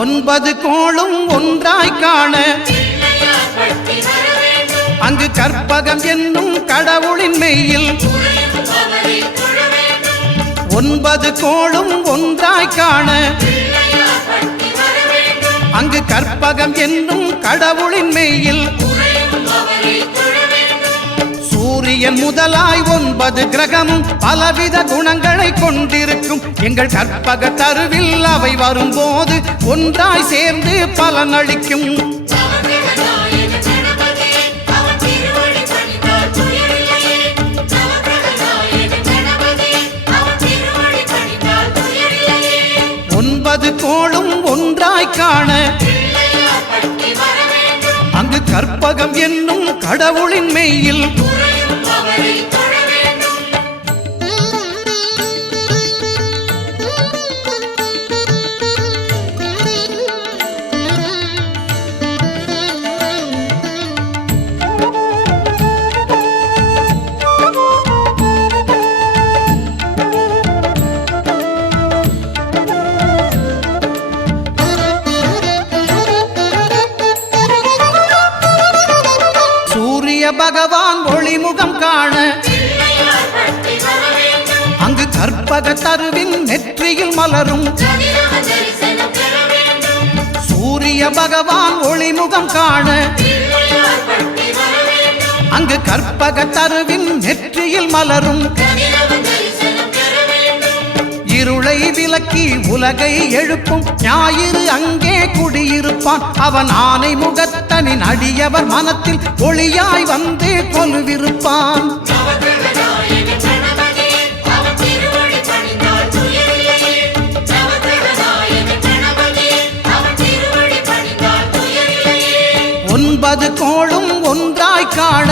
ஒன்பது கோளும் ஒன்றாய் காண அங்கு கற்பகம் என்னும் கடவுளின் மெய்யில் ஒன்பது கோளும் ஒன்றாய் காண அங்கு கற்பகம் என்னும் கடவுளின் மெய்யில் சூரியன் முதலாய் 9 கிரகமும் பலவித குணங்களை கொண்டிருக்கும் எங்கள் கற்பக தருவில் அவை வரும்போது ஒன்றாய் சேர்ந்து பலனளிக்கும். ஒன்பது கோளும் ஒன்றாய் காண அங்கு கற்பகம் என்னும் கடவுளின் மெய்யில் பகவான் ஒளிமுகம் காண அங்கு கற்பக தருவின் நெற்றியில் மலரும். சூரிய பகவான் ஒளிமுகம் காண அங்கு கற்பக தருவின் நெற்றியில் மலரும். இருளை விலக்கி உலகை எழுப்பும் ஞாயிறு அங்கே குடியிருப்பான். அவன் ஆனை முகத்தனின் அடியவர் மனத்தில் ஒளியாய் வந்து கொலுவிருப்பான். ஒன்பது கோளும் ஒன்றாய் காண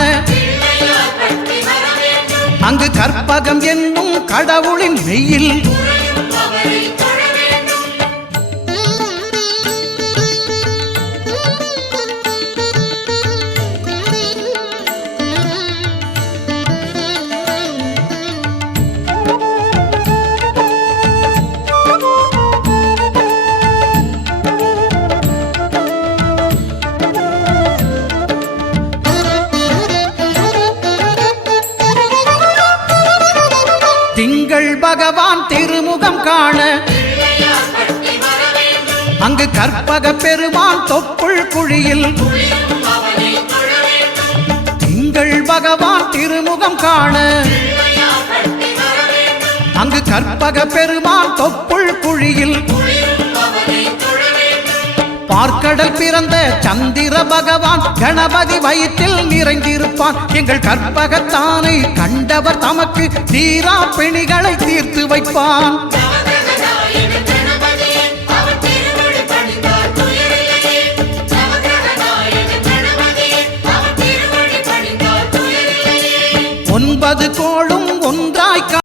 அங்கு கற்பகம் என்னும் கடவுளின் மெய்யில் திங்கள் பகவான் திருமுகம் காண அங்கு கற்பக பெருமான் தொப்புள் குழியில். திங்கள் பகவான் திருமுகம் காண அங்கு கற்பக பெருமான் தொப்புள் குழியில். பார்க்கடல் பிறந்த சந்திர பகவான் கணபதி வயிற்றில் நிறைந்திருப்பான். எங்கள் கற்பகத்தானை கண்டவர் தமக்கு தீரா பிணிகளை தீர்த்து வைப்பான். ஒன்பது